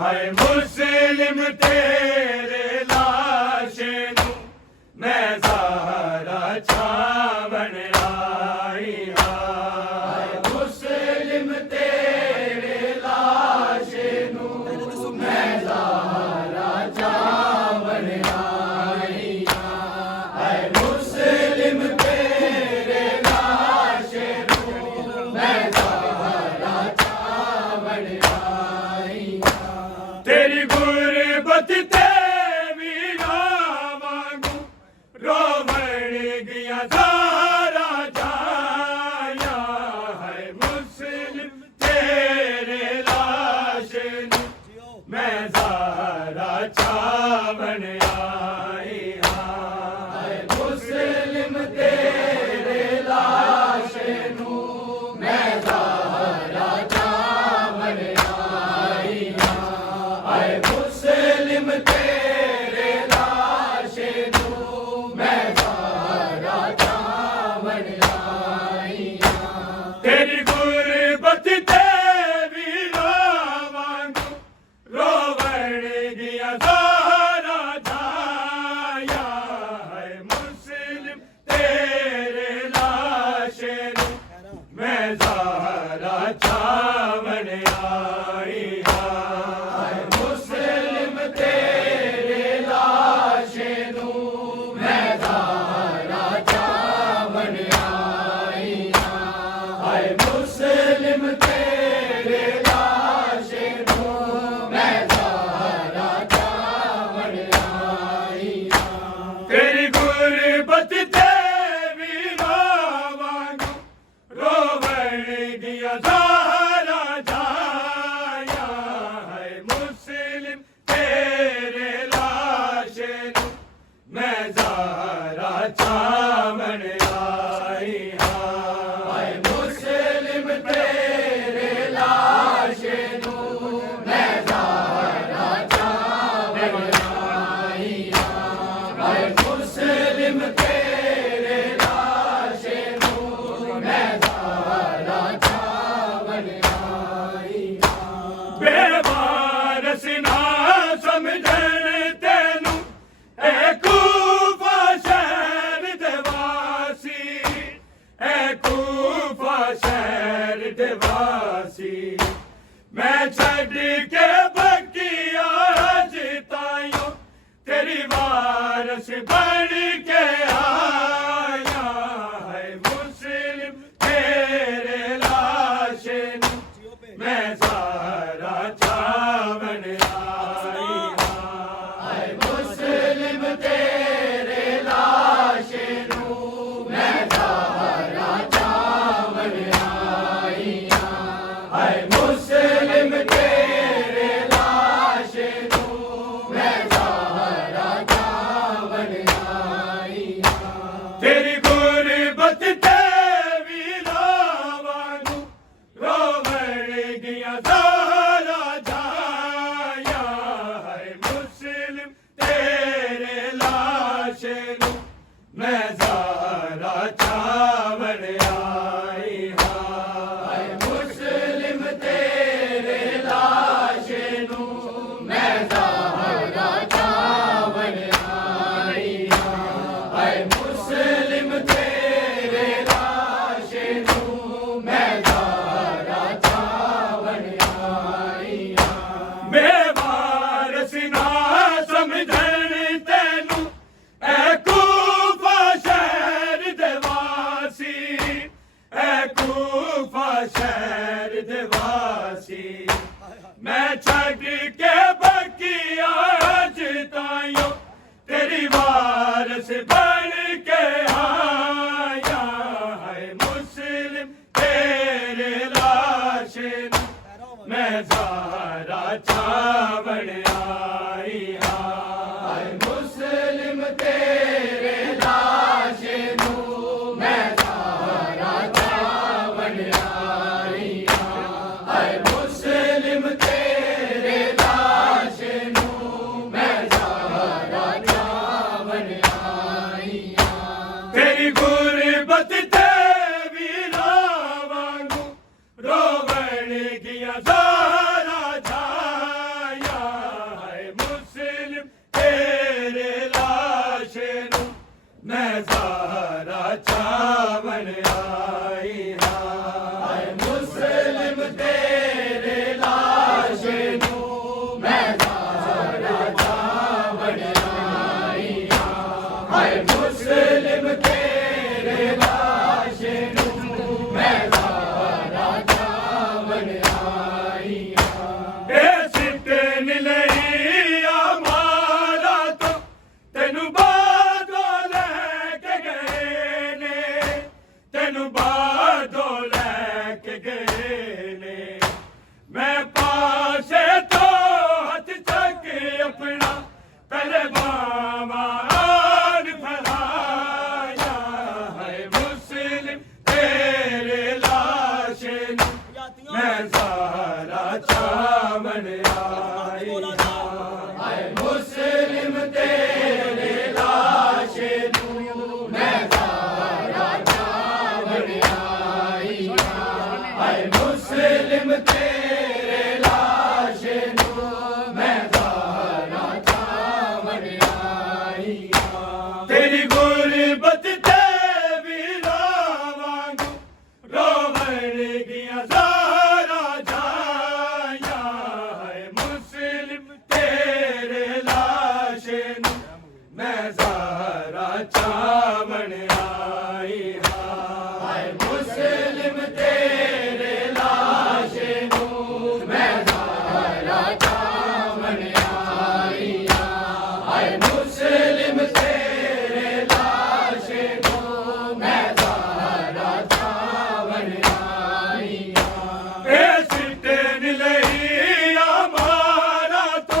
हाय मुस्लिम तेरे लाशे नू मैं ज़हरा छावण आई हाय मुस्लिम तेरे लाशे नू मैं ज़हरा छावण आई हाय मुस्लिम तेरे लाशे नू मैं ज़हरा छावण आई तेरी गुरबत ते वीरा वांगू रोवण गया सारा जाया है मुस्लिम तेरे लाशे नू मैं ज़हरा छावण आई हाय मुस्लिम तेरे लाशे नू मैं ज़हरा छावण आई हाय मुस्लिम तेरे लाशे नू मैं ज़हरा छावण आई तेरी गुरबत ते वीरा वांगू रोवण गया सारा जाया है मुस्लिम तेरे लाशे नू मैं ज़हरा छावण आई हाय मुस्लिम तेरे लाशे नू मैं ज़हरा छावण आई हाय मुस्लिम तेरे लाशे नू मैं ज़हरा छावण आई तेरी गुरबत ते वीरा वांगू रोवण गया सारा जाया है मुस्लिम तेरे लाशे नू मैं ज़हरा छावण आई हाय मुस्लिम तेरे लाशे नू मैं ज़हरा छावण आई हाय मुस्लिम तेरे लाशे नू मैं ज़हरा छावण आई बेवारस ना समझण तेनू ए कूफा शहर दे वासी ए कूफा शहर दे वासी मैं छड़ के बकिया जितायो तेरी वारस बन के आया है मुस्लिम तेरे लाशे नू मैं ज़हरा छावण आई हाय मुस्लिम तेरे लाशे नू मैं ज़हरा छावण आई हाय मुस्लिम तेरे लाशे नू मैं ज़हरा छावण आई तेरी गुरबत ते वीरा वांगू रोवण गया सारा जाया है मुस्लिम तेरे लाशे नू मैं ज़हरा छावण आई हाय मुस्लिम तेरे लाशे नू मैं ज़हरा छावण आई हाय मुस्लिम तेरे लाशे नू मैं ज़हरा छावण आई बेवारस ना समझण तेनू ए कूफा शहर दे वासी ए कूफा शहर दे वासी मैं छड़ के बकिया जितायो तेरी वारस बन के आया है मुस्लिम तेरे लाशे नू मैं ज़हरा छावण आई हाय मुस्लिम तेरे लाशे नू मैं ज़हरा छावण आई हाय मुस्लिम तेरे लाशे नू मैं ज़हरा छावण आई तेरी गुरबत ते वीरा वांगू रोवण गया सारा जाया बन आई हाय मुस्लिम तेरे लाशे नू मैं ज़ारा बन आई हाय मुस्लिम तेरे लाशे नू मैं ज़ारा बन आई तेरी गुरबत ते वीरा वांगू रोवण गिया ज़ारा जाया हाय मुस्लिम तेरे लाशे नू मैं ज़ारा बन आई हाय मुस्लिम तेरे लाशे नू मैं ज़ारा बन आई हाय मुस्लिम तेरे लाशे नू मैं ज़ारा बन आई ए सिटन लई मारा तो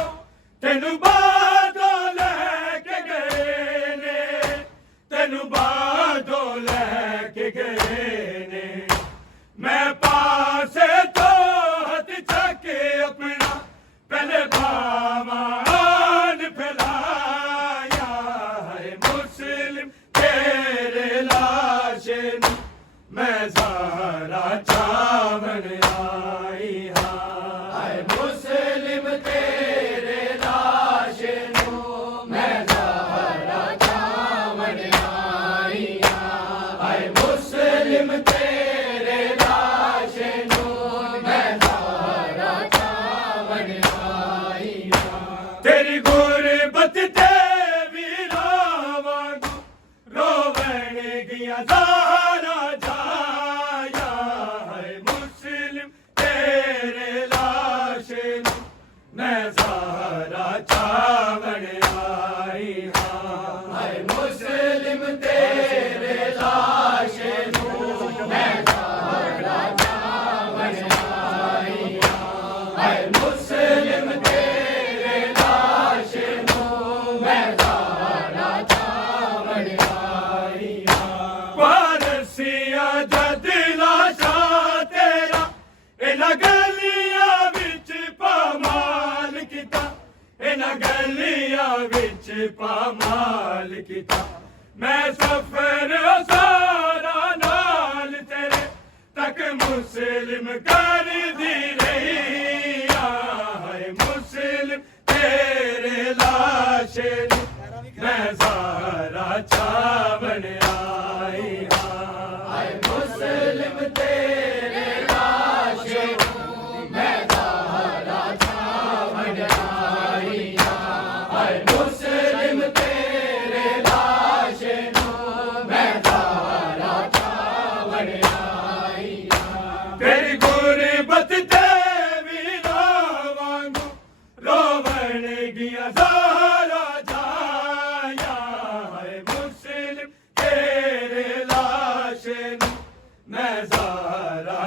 तेनू बादो लैके गए ने तेनू बादो लैके गए ने मैं पासे तो हथ चके अपना पहले बामान फैलाया है मुस्लिम तेरे लाशे नू मैं ज़ारा बन आई हाय मुस्लिम तेरे लाशे नू मैं ज़ारा बन आई हाय मुस्लिम तेरे लाशे नू मैं ज़ारा बन आई तेरी गुरबत ते वीरा वांगू रोवण गिया ज़ारा जाया हाय मुस्लिम तेरे लाशे नू मैं ज़ारा बन आई हाय मुस्लिम तेरे लाशे नू मैं ज़ारा बन आई हाय मुस्लिम तेरे लाशे नू मैं ज़ारा बन आई वारसिया जद लाशा तेरा इन्हां गलियां विच पामाल कीता इन्हां गलियां विच पामाल कीता मैं सफर सारा नाल तेरे तक मुस्लिम कर दी रही हाय मुस्लिम तेरे लाशे नू मैं ज़ारा बन आई हाय मुस्लिम तेरे लाशे नू मैं ज़ारा बन आई हाय मुस्लिम तेरे लाशे नू मैं ज़ारा बन आई तेरी गुरबत ते वीरा वांगू रोवण गिया ज़ारा जाया हाय मुस्लिम तेरे लाशे नू मैं ज़ारा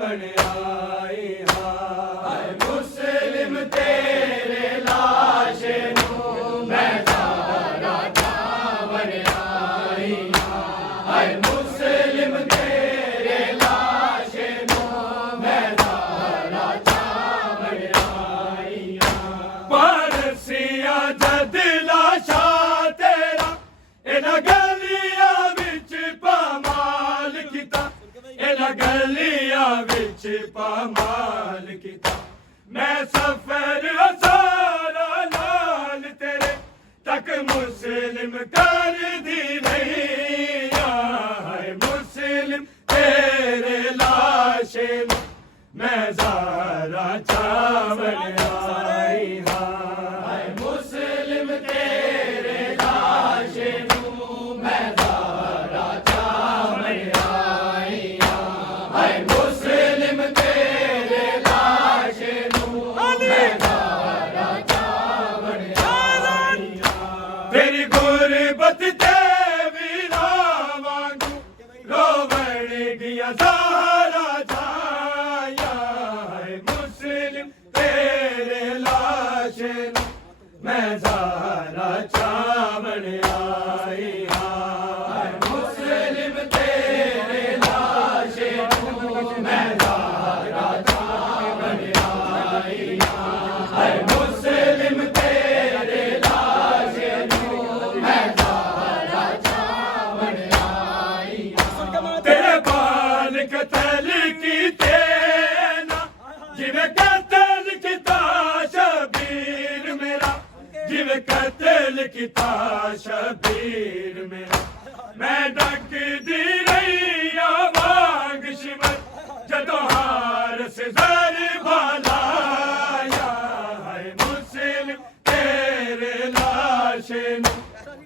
बन आई हाय मुस्लिम तेरे लाशे नू मैं ज़ारा बन आई हाय मुस्लिम तेरे लाशे नू मैं ज़ारा बन आई पारसिया जद लाशा तेरा इन्हां गलियां विच पामाल कीता इन्हां गलियां विच पामाल कीता मैं सफर सारा नाल तेरे तक मुस्लिम कर दी रही हाय मुस्लिम तेरे लाशे नू मैं ज़ारा बन आई हाय मुस्लिम तेरे लाशे नू मैं ज़ारा बन आई हाय मुस्लिम तेरे लाशे नू मैं ज़ारा बन आई तेरी गुरबत ते वीरा वांगू रोवण गिया ज़ारा जाया हाय मुस्लिम तेरे लाशे नू मैं ज़ारा बन आई हाय मुस्लिम तेरे लाशे नू मैं ज़ारा बन आई किता शबीर मेरा मैं डकदी रही वांग शिमर जदों हार से जर भलाया है मुस्लिम तेरे लाशे नू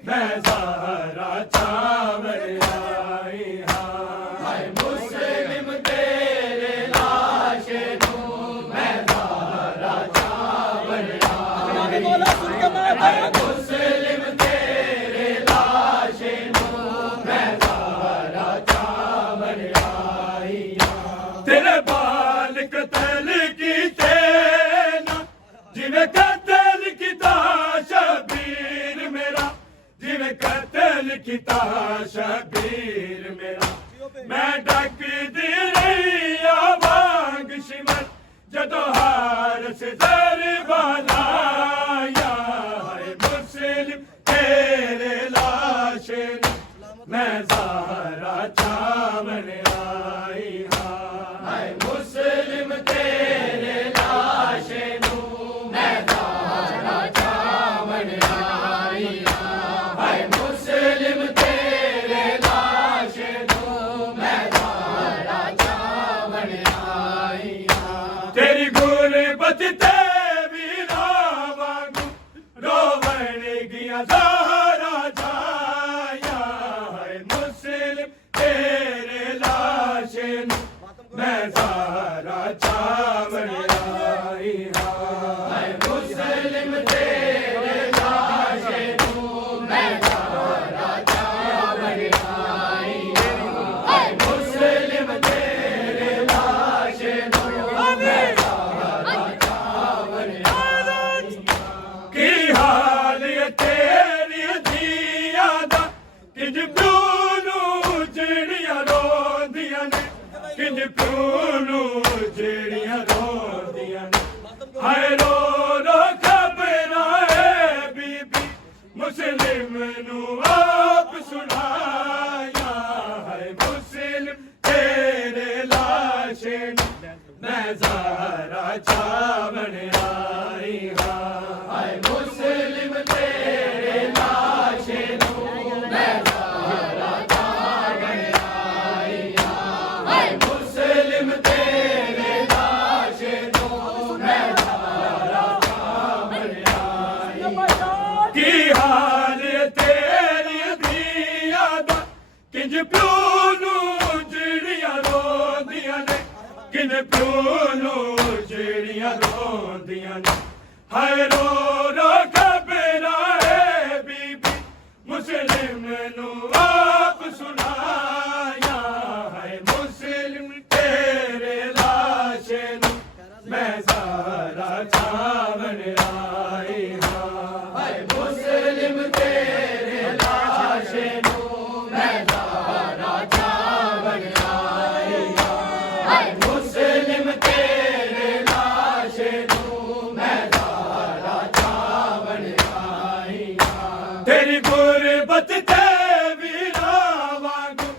मैं ज़हरा चावर आई हाय मुस्लिम तेरे लाशे नू मैं ज़हरा चावर आई मुस्लिम तेरे लाशे नू मैं ज़हरा चावर आई तेरे बाल कतल कीते ना जिवें कतल कीता शबीर मेरा जिवें कतल कीता शबीर मेरा मैं डकदी रही वांग शिमर जदों हार से जर भलाया है मुस्लिम तेरे लाशे नू मैं ज़हरा चावन आई हाय मुस्लिम तेरे लाशे नू मैं ज़हरा चावन आई हाय मुस्लिम तेरे लाशे नू मैं ज़हरा चावन आई तेरी गुरबत ते वीरा वांगू रोवण गिया ज़हरा जाया है मुस्लिम तेरे लाशे नू मैं ज़हरा चावन आई हाय मुस्लिम तेरे लाशे नू मैं ज़हरा चावन आई हाय मुस्लिम तेरे लाशे नू मैं ज़हरा चावन आई की हाल है तेरी धिया दा किंज प्यो नू ਜਿਹੜੀਆਂ ਰੋਂਦੀਆਂ ਨੇ ਕਿੰਜ ਪਿਓ ਨੂੰ ਜਿਹੜੀਆਂ ਰੋਂਦੀਆਂ ਨੇ ਹਾਏ ਰੋ ਰੋ ਖਬਰਾਂ ਏ ਬੀਬੀ ਮੁਸਲਿਮ ਨੂੰ ਆਪ ਸੁਣਾਇਆ ਹਾਏ ਮੁਸਲਿਮ ਤੇਰੇ ਲਾਸ਼ੇ ਨੂੰ ਮੈਂ ਜ਼ਾਹਰਾ ਚਾਵਣ ਆਈ ਹਾਂ ਹਾਏ ਮੁਸਲਿਮ ਤੇਰੇ ਲਾਸ਼ੇ ਨੂੰ ਮੈਂ ਜ਼ਾਹਰਾ ਚਾਵਣ ਆਈ ਹਾਂ ਹਾਏ ਮੁਸਲਿਮ ਤੇਰੇ ਲਾਸ਼ੇ ਨੂੰ ਮੈਂ ਜ਼ਾਹਰਾ ਚਾਵਣ ਆਈ ਕੀ ਹਾਲ ਏ ਤੇਰੀ ਧੀਆਂ ਦਾ ਕਿੰਜ ਪਿਓ ਨੂੰ ਜਿਹੜੀਆਂ ਰੋਂਦੀਆਂ ਨੇ ਕਿੰਜ ਪਿਓ ਨੂੰ ਜਿਹੜੀਆਂ ਰੋਂਦੀਆਂ ਨੇ ਹਾਏ ਰੋ ਰੋ ਖਬਰਾਂ ਏ ਬੀਬੀ ਮੁਸਲਿਮ ਨੂੰ ਆਪ ਸੁਣਾਇਆ ਹਾਏ ਮੁਸਲਿਮ ਤੇਰੇ ਲਾਸ਼ੇ ਨੂੰ ਮੈਂ ਜ਼ਾਹਰਾ ਚਾਵਣ ਆਈ ਹਾਂ ਹਾਏ ਮੁਸਲਿਮ ਤੇਰੇ ਲਾਸ਼ੇ ਨੂੰ ਮੈਂ ਜ਼ਾਹਰਾ ਚਾਵਣ ਆਈ ਹਾਂ ਹਾਏ ਮੁਸਲਿਮ ਤੇਰੇ ਲਾਸ਼ੇ ਨੂੰ ਮੈਂ ਜ਼ਾਹਰਾ ਚਾਵਣ ਆਈ ਹਾਂ ਤੇਰੀ ਗੁਰਬਤ ਤੇ ਵੀਰਾ ਵਾਂਗੂ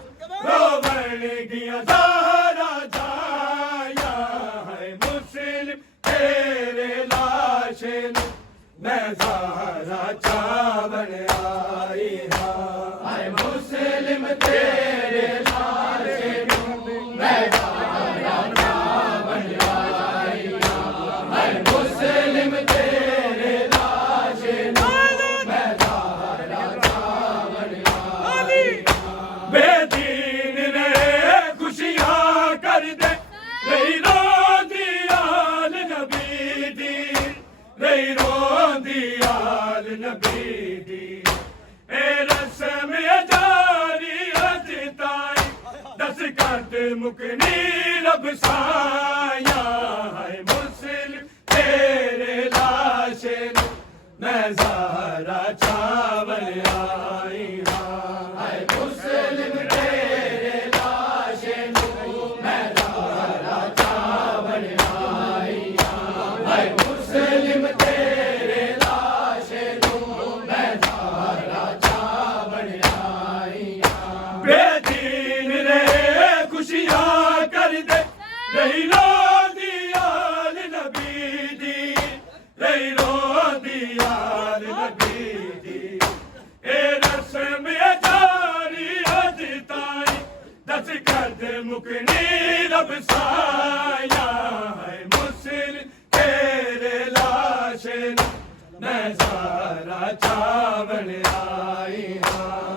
ਰੋਵਣ ਗਿਆ ਜ਼ਾਹਰਾ ਜਾਇਆ ਹੈ ਮੁਸਲਿਮ ਤੇਰੇ ਲਾਸ਼ੇ ਨੂੰ ਮੈਂ ਜ਼ਾਹਰਾ ਚਾਵਣ ਆਈ ਹਾਂ ਹਾਏ ਮੁਸਲਿਮ ਤੇਰੇ ਲਾਸ਼ੇ ਨੂੰ ਮੈਂ ਜ਼ਾਹਰਾ ਚਾਵਣ ਆਈ ਹਾਂ ਹਾਏ ਮੁਸਲਿਮ ਤੇਰੇ ਲਾਸ਼ੇ ਨੂੰ ਮੈਂ ਜ਼ਾਹਰਾ ਚਾਵਣ ਆਈ ਬੇਦੀਨ ਰਹੇ ਖੁਸ਼ੀਆਂ ਕਰਦੇ ਰਹੀ ਰੋਂਦੀ ਆਲ ਨਬੀ ਦੀ ਰਹੀ ਰੋਂਦੀ ਆਲ ਨਬੀ ਦੀ ਇਹ ਰਸਮ ਜਾਰੀ ਅਜ ਤਾਈ ਦਸ ਕੱਢ ਮੁਕਨੀ ਰੱਬ ਸਾਇਆ ਹੈ ਮੁਸਲਿਮ ਤੇਰੇ ਲਾਸ਼ੇ ਨੂੰ ਮੈਂ ਜ਼ਾਹਰਾ ਚਾਵਲ ਆਈ ਹਾਂ ਹਾਏ ਮੁਸਲਿਮ ਤੇਰੇ ਲਾਸ਼ੇ ਨੂੰ ਮੈਂ ਜ਼ਾਹਰਾ ਚਾਵਲ ਆਈ ਹਾਂ ਹਾਏ ਮੁਸਲਿਮ ਤੇਰੇ ਲਾਸ਼ੇ ਨੂੰ ਮੈਂ ਜ਼ਾਹਰਾ ਚਾਵਲ ਆਈ ਹਾਂ ਬੇਦੀਨ ਰਹੇ ਖੁਸ਼ੀਆਂ ਕਰਦੇ ਰਹੀ ਰੋਂਦੀ ਆਲ ਨਬੀ ਦੀ ਰਹੀ ਰੋਂਦੀ ਆਲ ਨਬੀ ਦੀ मैं सारा चावल आई हाँ